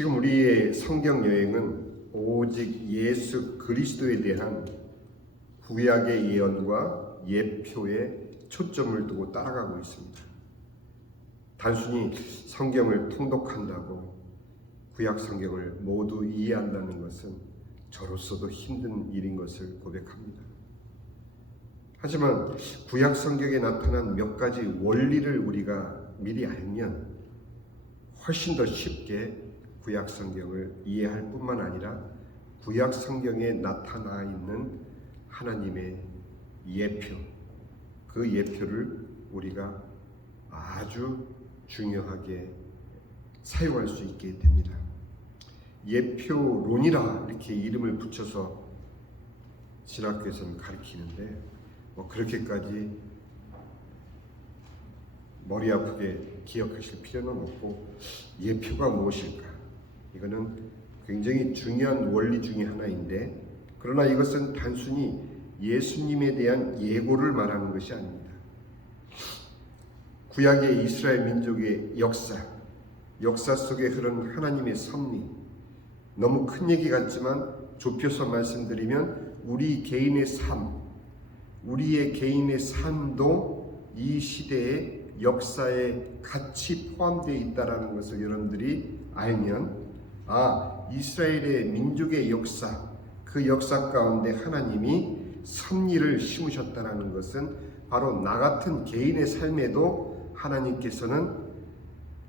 지금 우리의 성경 여행은 오직 예수 그리스도에 대한 구약의 예언과 예표에 초점을 두고 따라가고 있습니다. 단순히 성경을 통독한다고 구약 성경을 모두 이해한다는 것은 저로서도 힘든 일인 것을 고백합니다. 하지만 구약 성경에 나타난 몇 가지 원리를 우리가 미리 알면 훨씬 더 쉽게 구약 성경을 이해할 뿐만 아니라 구약 성경에 나타나 있는 하나님의 예표, 그 예표를 우리가 아주 중요하게 사용할 수 있게 됩니다. 예표론이라 이렇게 이름을 붙여서 신학교에서는 가르치는데 그렇게까지 머리 아프게 기억하실 필요는 없고, 예표가 무엇일까? 이거는 굉장히 중요한 원리 중에 하나인데, 그러나 이것은 단순히 예수님에 대한 예고를 말하는 것이 아닙니다. 구약의 이스라엘 민족의 역사 속에 흐른 하나님의 섭리, 너무 큰 얘기 같지만 좁혀서 말씀드리면 우리의 개인의 삶도 이 시대의 역사에 같이 포함되어 있다는 것을 여러분들이 알면, 이스라엘의 민족의 역사, 그 역사 가운데 하나님이 섭리를 심으셨다는 것은 바로 나 같은 개인의 삶에도 하나님께서는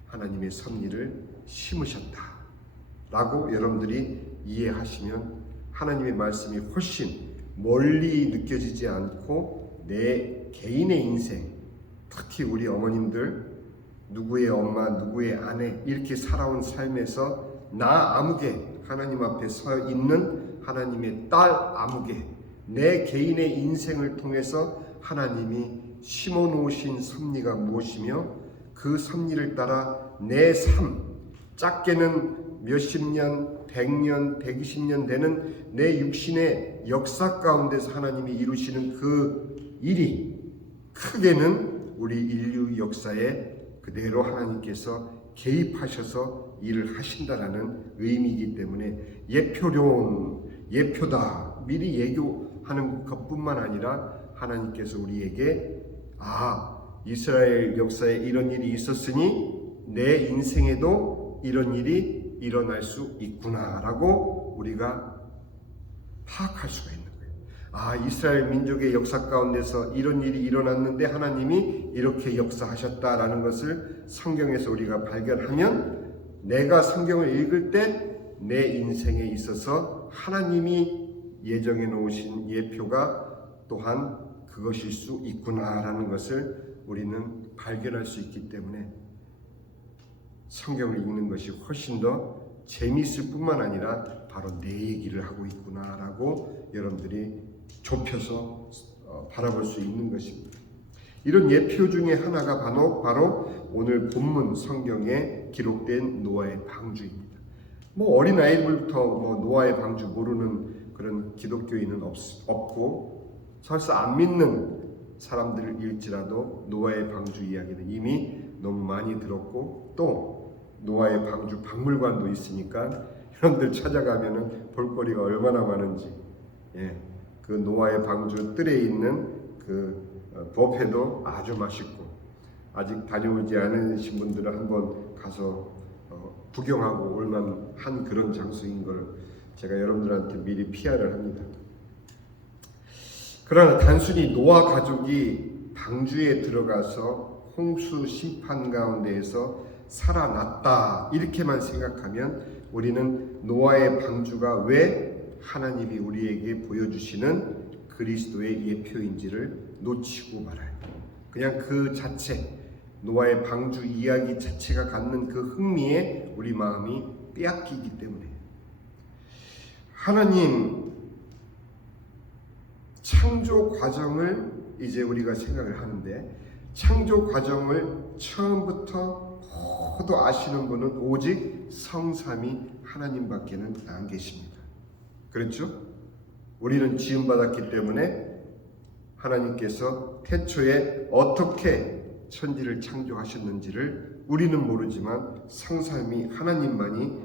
하나님의 섭리를 심으셨다라고 여러분들이 이해하시면 하나님의 말씀이 훨씬 멀리 느껴지지 않고 내 개인의 인생, 특히 우리 어머님들, 누구의 엄마, 누구의 아내 이렇게 살아온 삶에서 나 아무개 하나님 앞에 서 있는 하나님의 딸 아무개, 내 개인의 인생을 통해서 하나님이 심어놓으신 섭리가 무엇이며 그 섭리를 따라 내 삶, 작게는 몇십 년, 100년, 120년 되는 내 육신의 역사 가운데서 하나님이 이루시는 그 일이 크게는 우리 인류 역사에 그대로 하나님께서 개입하셔서 일을 하신다라는 의미이기 때문에 예표다 미리 예고하는 것뿐만 아니라 하나님께서 우리에게 이스라엘 역사에 이런 일이 있었으니 내 인생에도 이런 일이 일어날 수 있구나라고 우리가 파악할 수가 있는 거예요. 이스라엘 민족의 역사 가운데서 이런 일이 일어났는데 하나님이 이렇게 역사하셨다라는 것을 성경에서 우리가 발견하면 내가 성경을 읽을 때 내 인생에 있어서 하나님이 예정해 놓으신 예표가 또한 그것일 수 있구나라는 것을 우리는 발견할 수 있기 때문에 성경을 읽는 것이 훨씬 더 재미있을 뿐만 아니라 바로 내 얘기를 하고 있구나라고 여러분들이 좁혀서 바라볼 수 있는 것입니다. 이런 예표 중에 하나가 바로 오늘 본문 성경에 기록된 노아의 방주입니다. 어린아이들부터 노아의 방주 모르는 그런 기독교인은 없고, 설사 안 믿는 사람들일지라도 노아의 방주 이야기는 이미 너무 많이 들었고, 또 노아의 방주 박물관도 있으니까 여러분들 찾아가면은 볼거리가 얼마나 많은지, 그 노아의 방주 뜰에 있는 그 뷔페도 아주 맛있고, 아직 다녀오지 않으신 분들은 한번 가서 구경하고 올만한 그런 장소인 걸 제가 여러분들한테 미리 PR을 합니다. 그러나 단순히 노아 가족이 방주에 들어가서 홍수 심판 가운데에서 살아났다 이렇게만 생각하면 우리는 노아의 방주가 왜 하나님이 우리에게 보여주시는 그리스도의 예표인지를 놓치고 말아요. 그냥 그 자체, 노아의 방주 이야기 자체가 갖는 그 흥미에 우리 마음이 빼앗기기 때문에, 하나님 창조 과정을 이제 우리가 생각을 하는데, 창조 과정을 처음부터 모두 아시는 분은 오직 성삼위 하나님밖에는 안 계십니다. 그렇죠? 우리는 지음받았기 때문에 하나님께서 태초에 어떻게 천지를 창조하셨는지를 우리는 모르지만 성삼위 하나님만이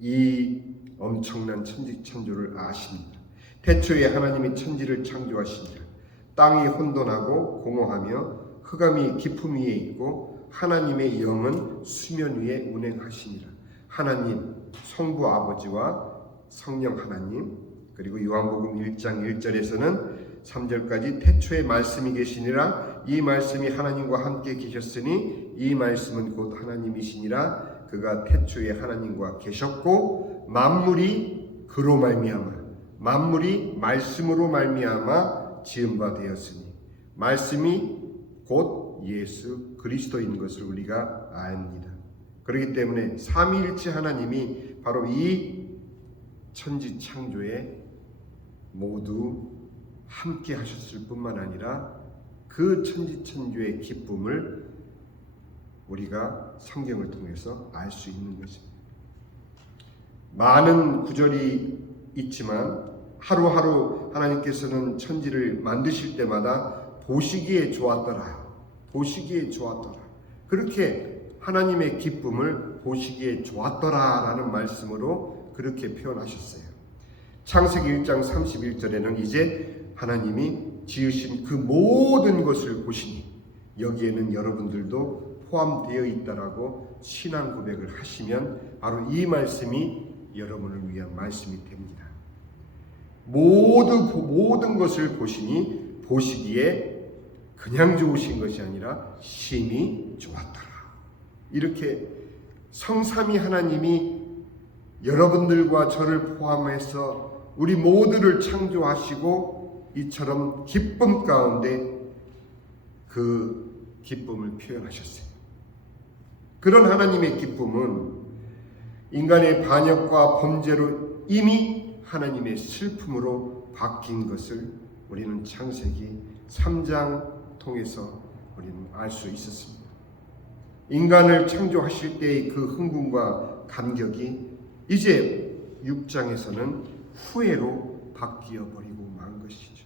이 엄청난 천지창조를 아십니다. 태초에 하나님이 천지를 창조하시니라. 땅이 혼돈하고 공허하며 흑암이 깊음 위에 있고 하나님의 영은 수면 위에 운행하시니라. 하나님, 성부 아버지와 성령 하나님, 그리고 요한복음 1장 1절에서는 3절까지 태초에 말씀이 계시니라. 이 말씀이 하나님과 함께 계셨으니 이 말씀은 곧 하나님이시니라. 그가 태초에 하나님과 계셨고 만물이 그로 말미암아, 만물이 말씀으로 말미암아 지은 바 되었으니 말씀이 곧 예수 그리스도인 것을 우리가 압니다. 그렇기 때문에 삼위일체 하나님이 바로 이 천지 창조에 모두 함께 하셨을 뿐만 아니라 그 천지 창조의 기쁨을 우리가 성경을 통해서 알 수 있는 것입니다. 많은 구절이 있지만 하루하루 하나님께서는 천지를 만드실 때마다 보시기에 좋았더라, 보시기에 좋았더라, 그렇게 하나님의 기쁨을 보시기에 좋았더라라는 말씀으로 그렇게 표현하셨어요. 창세기 1장 31절에는 이제 하나님이 지으신 그 모든 것을 보시니 여기에는 여러분들도 포함되어 있다라고 신앙 고백을 하시면 바로 이 말씀이 여러분을 위한 말씀이 됩니다. 모든 것을 보시니 보시기에 그냥 좋으신 것이 아니라 심히 좋았더라. 이렇게 성삼위 하나님이 여러분들과 저를 포함해서 우리 모두를 창조하시고 이처럼 기쁨 가운데 그 기쁨을 표현하셨어요. 그런 하나님의 기쁨은 인간의 반역과 범죄로 이미 하나님의 슬픔으로 바뀐 것을 우리는 창세기 3장 통해서 우리는 알 수 있었습니다. 인간을 창조하실 때의 그 흥분과 감격이 이제 6장에서는 후회로 바뀌어 버리고 만 것이죠.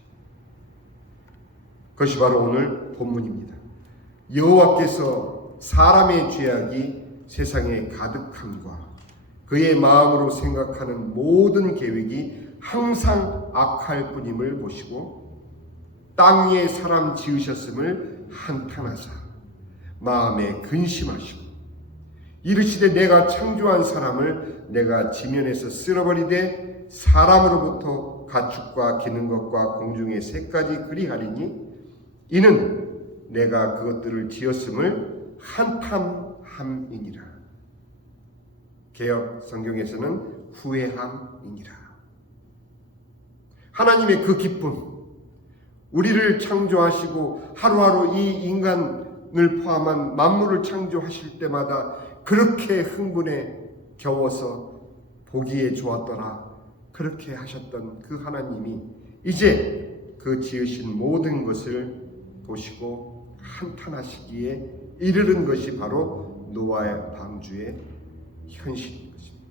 그것이 바로 오늘 본문입니다. 여호와께서 사람의 죄악이 세상에 가득함과 그의 마음으로 생각하는 모든 계획이 항상 악할 뿐임을 보시고 땅 위에 사람 지으셨음을 한탄하사 마음에 근심하시고 이르시되 내가 창조한 사람을 내가 지면에서 쓸어버리되 사람으로부터 가축과 기는 것과 공중의 새까지 그리하리니 이는 내가 그것들을 지었음을 한탄함이니라. 개역 성경에서는 후회함이니라. 하나님의 그 기쁨, 우리를 창조하시고 하루하루 이 인간을 포함한 만물을 창조하실 때마다 그렇게 흥분에 겨워서 보기에 좋았더라, 그렇게 하셨던 그 하나님이 이제 그 지으신 모든 것을 보시고 한탄하시기에 이르는 것이 바로 노아의 방주의 현실인 것입니다.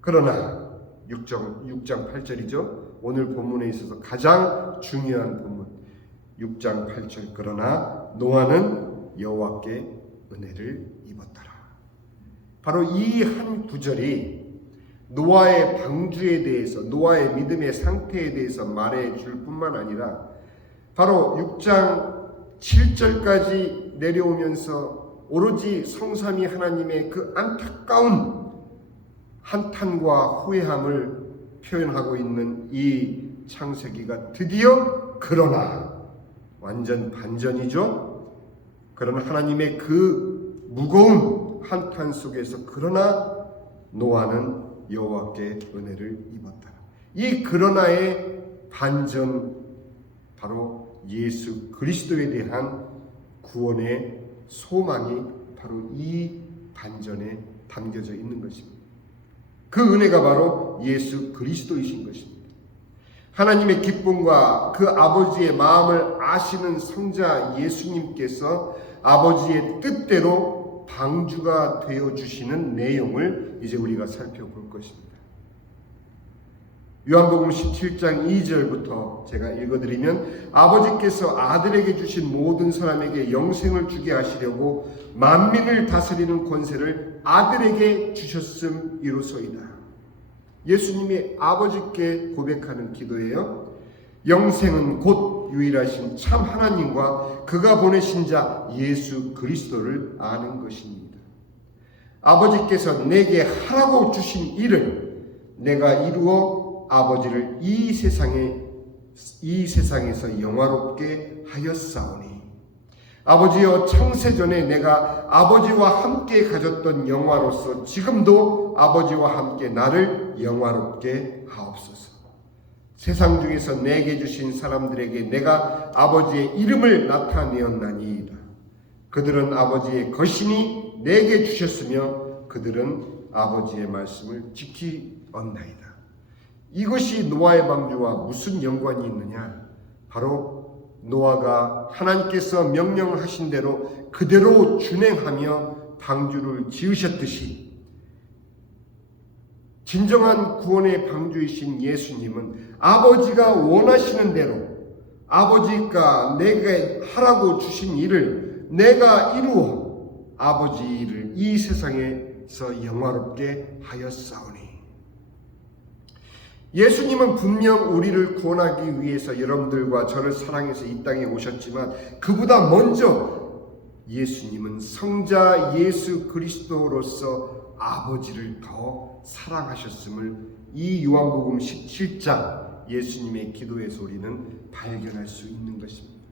그러나 6장 8절이죠. 오늘 본문에 있어서 가장 중요한 본문 6장 8절. 그러나 노아는 여호와께 은혜를 입었더라. 바로 이 한 구절이 노아의 방주에 대해서, 노아의 믿음의 상태에 대해서 말해 줄 뿐만 아니라 바로 6장 7절까지 내려오면서 오로지 성삼위 하나님의 그 안타까운 한탄과 후회함을 표현하고 있는 이 창세기가 드디어 그러나, 완전 반전이죠. 그러나 하나님의 그 무거운 한탄 속에서 그러나 노아는 여호와께 은혜를 입었다. 이 그러나의 반전, 바로 예수 그리스도에 대한 구원의 소망이 바로 이 반전에 담겨져 있는 것입니다. 그 은혜가 바로 예수 그리스도이신 것입니다. 하나님의 기쁨과 그 아버지의 마음을 아시는 성자 예수님께서 아버지의 뜻대로 방주가 되어주시는 내용을 이제 우리가 살펴볼 것입니다. 요한복음 17장 2절부터 제가 읽어드리면 아버지께서 아들에게 주신 모든 사람에게 영생을 주게 하시려고 만민을 다스리는 권세를 아들에게 주셨음이로소이다. 예수님이 아버지께 고백하는 기도예요. 영생은 곧 유일하신 참 하나님과 그가 보내신 자 예수 그리스도를 아는 것입니다. 아버지께서 내게 하라고 주신 일을 내가 이루어 아버지를 이 세상에서 영화롭게 하였사오니 아버지여 창세전에 내가 아버지와 함께 가졌던 영화로서 지금도 아버지와 함께 나를 영화롭게 하옵소서. 세상 중에서 내게 주신 사람들에게 내가 아버지의 이름을 나타내었나니이다. 그들은 아버지의 것이니 내게 주셨으며 그들은 아버지의 말씀을 지키었나이다. 이것이 노아의 방주와 무슨 연관이 있느냐? 바로 노아가 하나님께서 명령하신 대로 그대로 준행하며 방주를 지으셨듯이 진정한 구원의 방주이신 예수님은 아버지가 원하시는 대로 아버지가 내게 하라고 주신 일을 내가 이루어 아버지를 이 세상에서 영화롭게 하였사오니 예수님은 분명 우리를 구원하기 위해서 여러분들과 저를 사랑해서 이 땅에 오셨지만 그보다 먼저 예수님은 성자 예수 그리스도로서 아버지를 더 사랑하셨음을 이 요한복음 17장 예수님의 기도에서 우리는 발견할 수 있는 것입니다.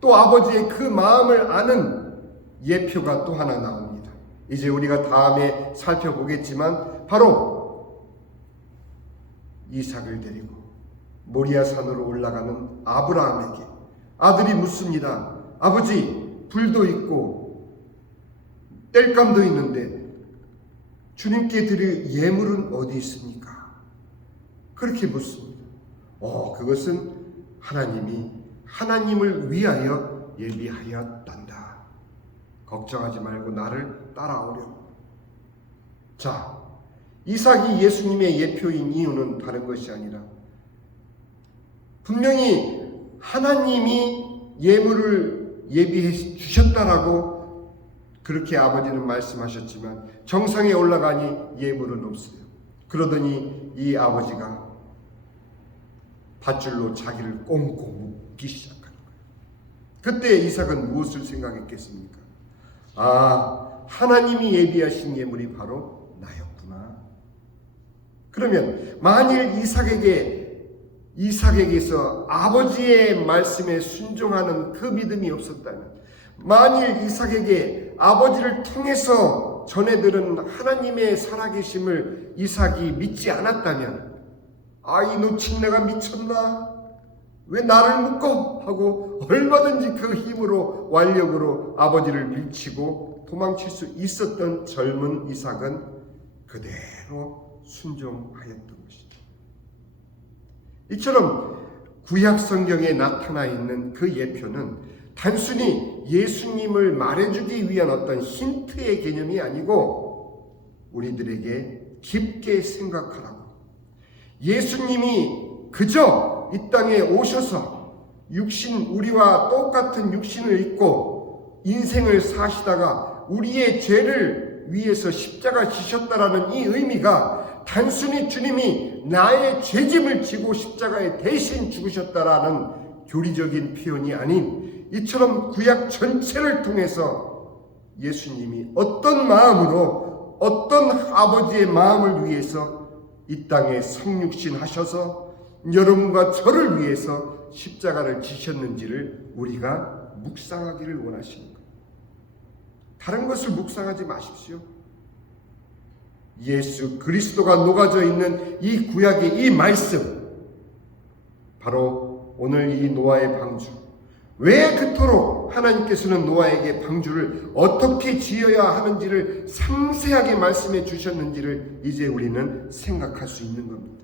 또 아버지의 그 마음을 아는 예표가 또 하나 나옵니다. 이제 우리가 다음에 살펴보겠지만 바로 이삭을 데리고 모리아 산으로 올라가는 아브라함에게 아들이 묻습니다. 아버지, 불도 있고 땔감도 있는데 주님께 드릴 예물은 어디 있습니까? 그렇게 묻습니다. 그것은 하나님이 하나님을 위하여 예비하였단다. 걱정하지 말고 나를 따라오려고. 자, 이삭이 예수님의 예표인 이유는 다른 것이 아니라 분명히 하나님이 예물을 예비해 주셨다라고 그렇게 아버지는 말씀하셨지만 정상에 올라가니 예물은 없어요. 그러더니 이 아버지가 밧줄로 자기를 꽁꽁 묶기 시작하는 거예요. 그때 이삭은 무엇을 생각했겠습니까? 하나님이 예비하신 예물이 바로 나였구나. 그러면 만일 이삭에게서 아버지의 말씀에 순종하는 그 믿음이 없었다면, 만일 이삭에게 아버지를 통해서 전해들은 하나님의 살아계심을 이삭이 믿지 않았다면, 이 노친내가 미쳤나? 왜 나를 묶어? 하고 얼마든지 그 힘으로 완력으로 아버지를 밀치고 도망칠 수 있었던 젊은 이삭은 그대로 순종하였던 것이죠. 이처럼 구약 성경에 나타나 있는 그 예표는 단순히 예수님을 말해주기 위한 어떤 힌트의 개념이 아니고 우리들에게 깊게 생각하라고, 예수님이 그저 이 땅에 오셔서 우리와 똑같은 육신을 입고 인생을 사시다가 우리의 죄를 위해서 십자가 지셨다라는 이 의미가 단순히 주님이 나의 죄짐을 지고 십자가에 대신 죽으셨다라는 교리적인 표현이 아닌, 이처럼 구약 전체를 통해서 예수님이 어떤 마음으로 어떤 아버지의 마음을 위해서 이 땅에 성육신 하셔서 여러분과 저를 위해서 십자가를 지셨는지를 우리가 묵상하기를 원하십니다. 다른 것을 묵상하지 마십시오. 예수 그리스도가 녹아져 있는 이 구약의 이 말씀, 바로 오늘 이 노아의 방주, 왜 그토록 하나님께서는 노아에게 방주를 어떻게 지어야 하는지를 상세하게 말씀해 주셨는지를 이제 우리는 생각할 수 있는 겁니다.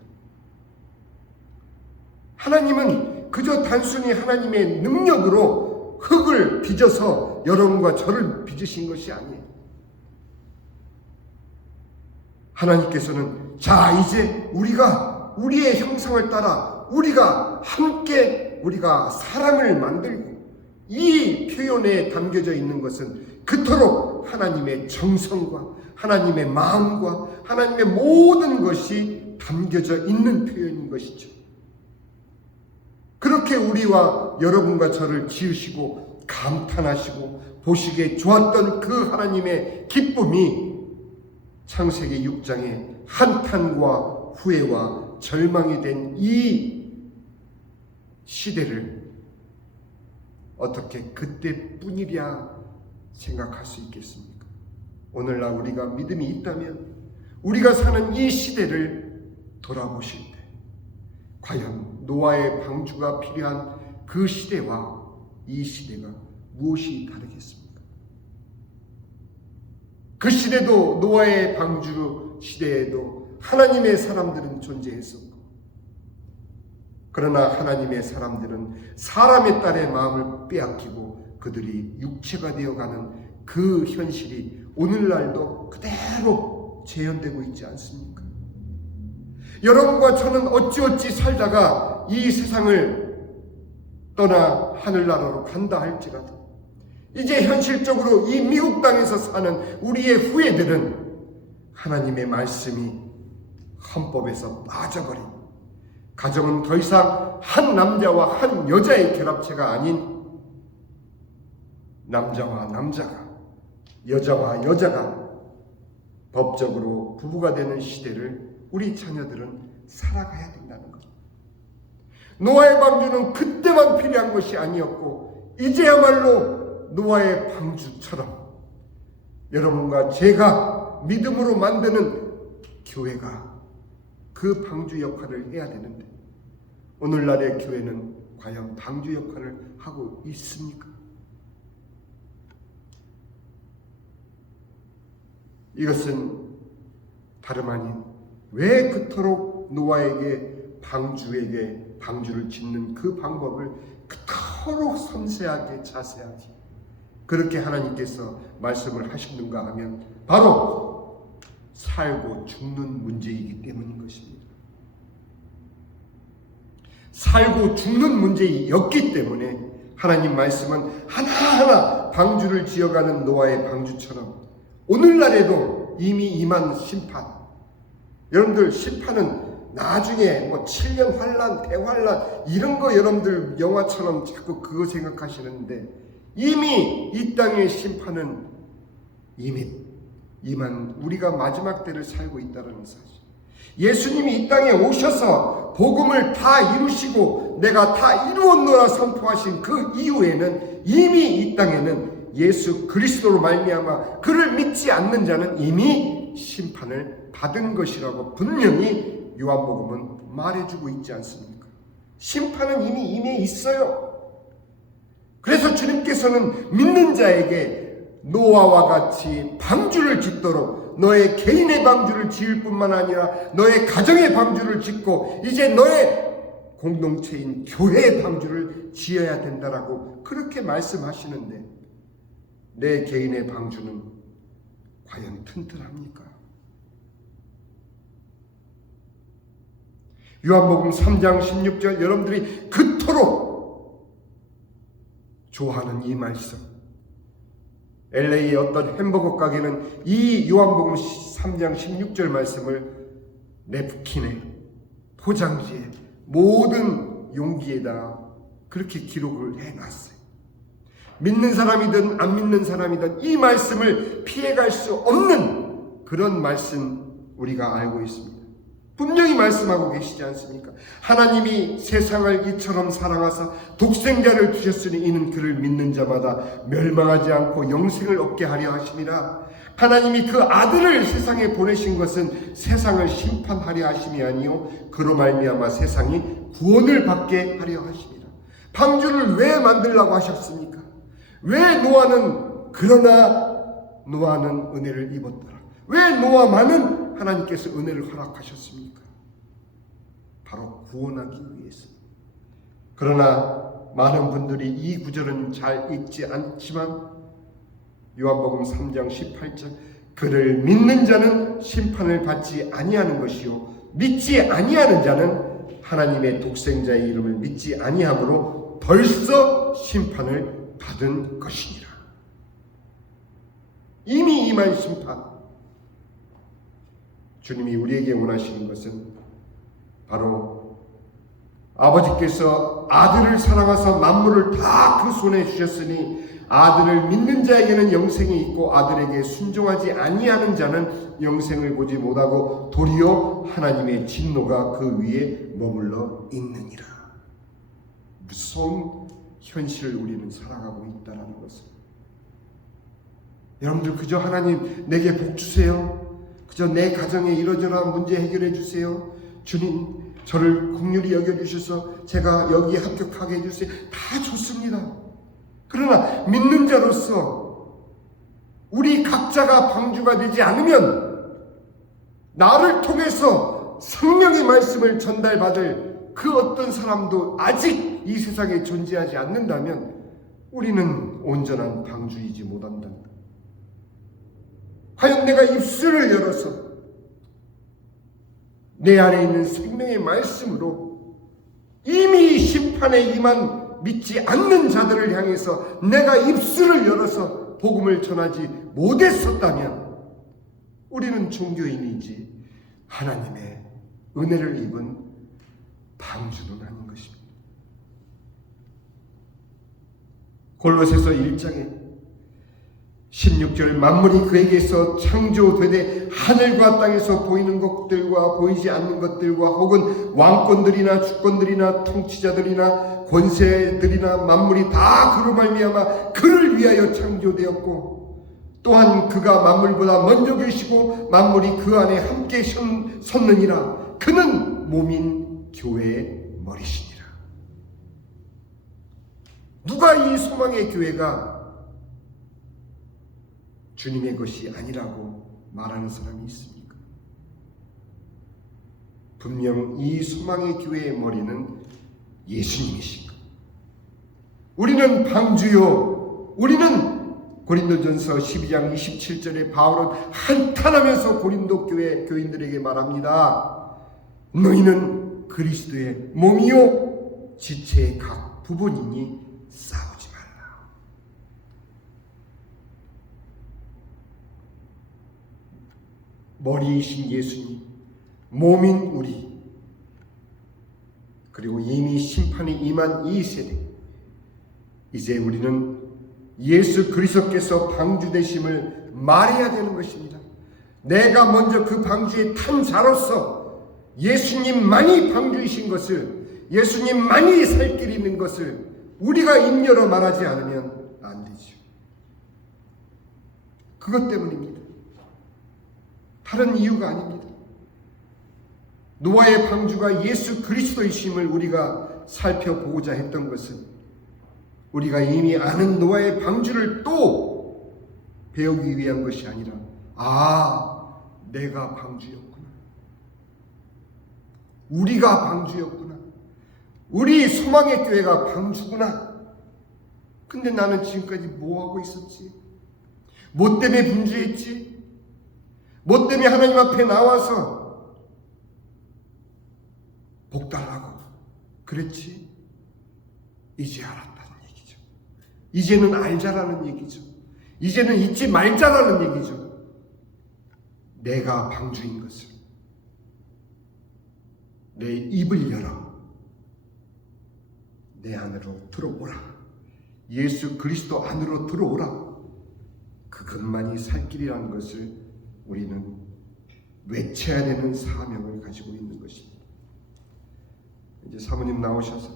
하나님은 그저 단순히 하나님의 능력으로 흙을 빚어서 여러분과 저를 빚으신 것이 아니에요. 하나님께서는 자, 이제 우리가 우리의 형상을 따라 우리가 함께 우리가 사람을 만들고, 이 표현에 담겨져 있는 것은 그토록 하나님의 정성과 하나님의 마음과 하나님의 모든 것이 담겨져 있는 표현인 것이죠. 그렇게 우리와 여러분과 저를 지으시고 감탄하시고 보시기에 좋았던 그 하나님의 기쁨이 창세기 6장에 한탄과 후회와 절망이 된 이 시대를 어떻게 그때뿐이랴 생각할 수 있겠습니까? 오늘날 우리가 믿음이 있다면 우리가 사는 이 시대를 돌아보실 때 과연 노아의 방주가 필요한 그 시대와 이 시대가 무엇이 다르겠습니까? 그 시대도, 노아의 방주 시대에도 하나님의 사람들은 존재했었고, 그러나 하나님의 사람들은 사람의 딸의 마음을 빼앗기고 그들이 육체가 되어가는 그 현실이 오늘날도 그대로 재현되고 있지 않습니까? 여러분과 저는 어찌어찌 살다가 이 세상을 떠나 하늘나라로 간다 할지라도 이제 현실적으로 이 미국 땅에서 사는 우리의 후예들은 하나님의 말씀이 헌법에서 빠져버린, 가정은 더 이상 한 남자와 한 여자의 결합체가 아닌 남자와 남자가, 여자와 여자가 법적으로 부부가 되는 시대를 우리 자녀들은 살아가야 된다는 것. 노아의 방주는 그때만 필요한 것이 아니었고, 이제야말로 노아의 방주처럼 여러분과 제가 믿음으로 만드는 교회가 그 방주 역할을 해야 되는데, 오늘날의 교회는 과연 방주 역할을 하고 있습니까? 이것은 다름 아닌 왜 그토록 노아에게 방주를 짓는 그 방법을 그토록 섬세하게 자세하게 그렇게 하나님께서 말씀을 하시는가 하면 바로 살고 죽는 문제이기 때문인 것입니다. 살고 죽는 문제였기 때문에 하나님 말씀은 하나하나 방주를 지어가는 노아의 방주처럼 오늘날에도 이미 임한 심판, 여러분들 심판은 나중에 7년 환란, 대환란 이런 거 여러분들 영화처럼 자꾸 그거 생각하시는데, 이미 이 땅의 심판은 이미 임한 우리가 마지막 때를 살고 있다는 사실. 예수님이 이 땅에 오셔서 복음을 다 이루시고 내가 다 이루었노라 선포하신 그 이후에는 이미 이 땅에는 예수 그리스도로 말미암아 그를 믿지 않는 자는 이미 심판을 받은 것이라고 분명히 요한복음은 말해주고 있지 않습니까? 심판은 이미 임해 있어요. 그래서 주님께서는 믿는 자에게 노아와 같이 방주를 짓도록, 너의 개인의 방주를 지을 뿐만 아니라 너의 가정의 방주를 짓고 이제 너의 공동체인 교회의 방주를 지어야 된다라고 그렇게 말씀하시는데, 내 개인의 방주는 과연 튼튼합니까? 요한복음 3장 16절, 여러분들이 그토록 좋아하는 이 말씀, LA의 어떤 햄버거 가게는 이 요한복음 3장 16절 말씀을 냅킨에, 포장지에, 모든 용기에다 그렇게 기록을 해놨어요. 믿는 사람이든 안 믿는 사람이든 이 말씀을 피해갈 수 없는 그런 말씀 우리가 알고 있습니다. 분명히 말씀하고 계시지 않습니까? 하나님이 세상을 이처럼 사랑하사 독생자를 주셨으니 이는 그를 믿는 자마다 멸망하지 않고 영생을 얻게 하려 하심이라. 하나님이 그 아들을 세상에 보내신 것은 세상을 심판하려 하심이 아니요 그로 말미암아 세상이 구원을 받게 하려 하심이라. 방주를 왜 만들라고 하셨습니까? 왜 노아는, 그러나 노아는 은혜를 입었더라. 왜 노아만은 하나님께서 은혜를 허락하셨습니까? 바로 구원하기 위해서. 그러나 많은 분들이 이 구절은 잘 읽지 않지만 요한복음 3장 18절, 그를 믿는 자는 심판을 받지 아니하는 것이요 믿지 아니하는 자는 하나님의 독생자의 이름을 믿지 아니함으로 벌써 심판을 받은 것이니라. 이미 임한 심판. 주님이 우리에게 원하시는 것은 바로 아버지께서 아들을 사랑하사 만물을 다 그 손에 주셨으니 아들을 믿는 자에게는 영생이 있고 아들에게 순종하지 아니하는 자는 영생을 보지 못하고 도리어 하나님의 진노가 그 위에 머물러 있느니라. 무서운 현실을 우리는 살아가고 있다는 것을. 여러분들 그저 하나님 내게 복 주세요. 그저 내 가정에 이러저러한 문제 해결해 주세요. 주님 저를 긍휼히 여겨주셔서 제가 여기에 합격하게 해주세요. 다 좋습니다. 그러나 믿는 자로서 우리 각자가 방주가 되지 않으면 나를 통해서 생명의 말씀을 전달받을 그 어떤 사람도 아직 이 세상에 존재하지 않는다면 우리는 온전한 방주이지 못한다. 과연 내가 입술을 열어서 내 안에 있는 생명의 말씀으로 이미 심판에 임한 믿지 않는 자들을 향해서 내가 입술을 열어서 복음을 전하지 못했었다면 우리는 종교인이지 하나님의 은혜를 입은 방주는 아닌 것입니다. 골로새서 1장에 16절 만물이 그에게서 창조되되 하늘과 땅에서 보이는 것들과 보이지 않는 것들과 혹은 왕권들이나 주권들이나 통치자들이나 권세들이나 만물이 다 그로 말미암아 그를 위하여 창조되었고 또한 그가 만물보다 먼저 계시고 만물이 그 안에 함께 섰느니라. 그는 몸인 교회의 머리시니라. 누가 이 소망의 교회가 주님의 것이 아니라고 말하는 사람이 있습니까? 분명 이 소망의 교회의 머리는 예수님이십니다. 우리는 방주요. 우리는 고린도전서 12장 27절에 바울은 한탄하면서 고린도 교회 교인들에게 말합니다. 너희는 그리스도의 몸이요 지체의 각 부분이니 싸우지 말라. 머리이신 예수님, 몸인 우리, 그리고 이미 심판이 임한 이 세대, 이제 우리는 예수 그리스도께서 방주 되심을 말해야 되는 것입니다. 내가 먼저 그 방주에 탄 자로서 예수님만이 방주이신 것을, 예수님만이 살 길이 있는 것을 우리가 입 열어 말하지 않으면 안 되죠. 그것 때문입니다. 다른 이유가 아닙니다. 노아의 방주가 예수 그리스도이심을 우리가 살펴보고자 했던 것은 우리가 이미 아는 노아의 방주를 또 배우기 위한 것이 아니라 내가 방주였구나. 우리가 방주였구나. 우리 소망의 교회가 방주구나. 근데 나는 지금까지 뭐하고 있었지? 뭐 때문에 분주했지? 뭐 때문에 하나님 앞에 나와서 복 달라고 그랬지? 이제 알았다는 얘기죠. 이제는 알자라는 얘기죠. 이제는 잊지 말자라는 얘기죠. 내가 방주인 것을. 내 입을 열어 내 안으로 들어오라. 예수 그리스도 안으로 들어오라. 그것만이 살 길이라는 것을 우리는 외쳐야 되는 사명을 가지고 있는 것입니다. 이제 사모님 나오셔서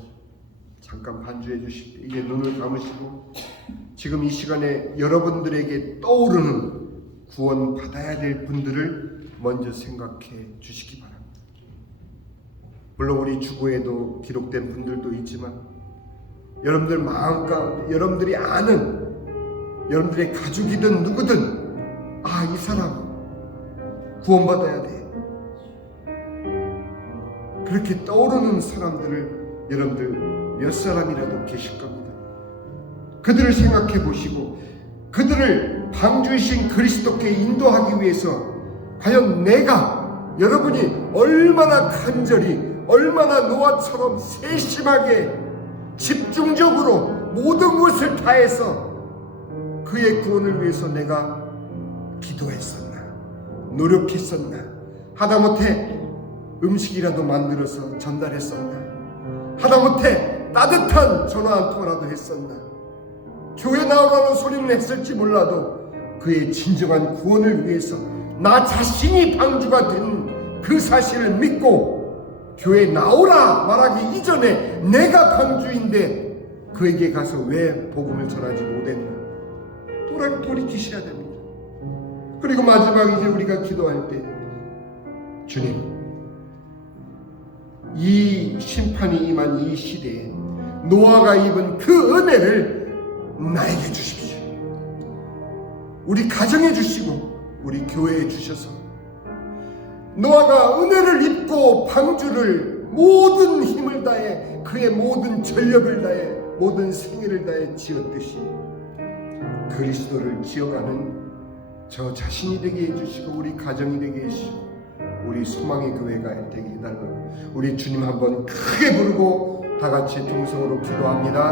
잠깐 반주해 주시고 이제 눈을 감으시고 지금 이 시간에 여러분들에게 떠오르는 구원 받아야 될 분들을 먼저 생각해 주시기 바랍니다. 물론 우리 주보에도 기록된 분들도 있지만 여러분들 마음 가운데 여러분들이 아는 여러분들의 가족이든 누구든 이 사람 구원받아야 돼. 그렇게 떠오르는 사람들을 여러분들 몇 사람이라도 계실 겁니다. 그들을 생각해 보시고 그들을 방주이신 그리스도께 인도하기 위해서 과연 내가 여러분이 얼마나 간절히, 얼마나 노아처럼 세심하게 집중적으로 모든 것을 다해서 그의 구원을 위해서 내가 기도했었나, 노력했었나, 하다못해 음식이라도 만들어서 전달했었나, 하다못해 따뜻한 전화 한 통화라도 했었나, 교회 나오라는 소리는 했을지 몰라도 그의 진정한 구원을 위해서 나 자신이 방주가 된 그 사실을 믿고 교회 나오라 말하기 이전에 내가 방주인데 그에게 가서 왜 복음을 전하지 못했나, 돌이키셔야 됩니다. 그리고 마지막 이제 우리가 기도할 때, 주님, 이 심판이 임한 이 시대에 노아가 입은 그 은혜를 나에게 주십시오. 우리 가정에 주시고 우리 교회에 주셔서 노아가 은혜를 입고 방주를 모든 힘을 다해, 그의 모든 전력을 다해, 모든 생애를 다해 지었듯이 그리스도를 지어가는 저 자신이 되게 해주시고 우리 가정이 되게 해주시고 우리 소망의 교회가 되게 해달라고 우리 주님 한번 크게 부르고 다 같이 동성으로 기도합니다.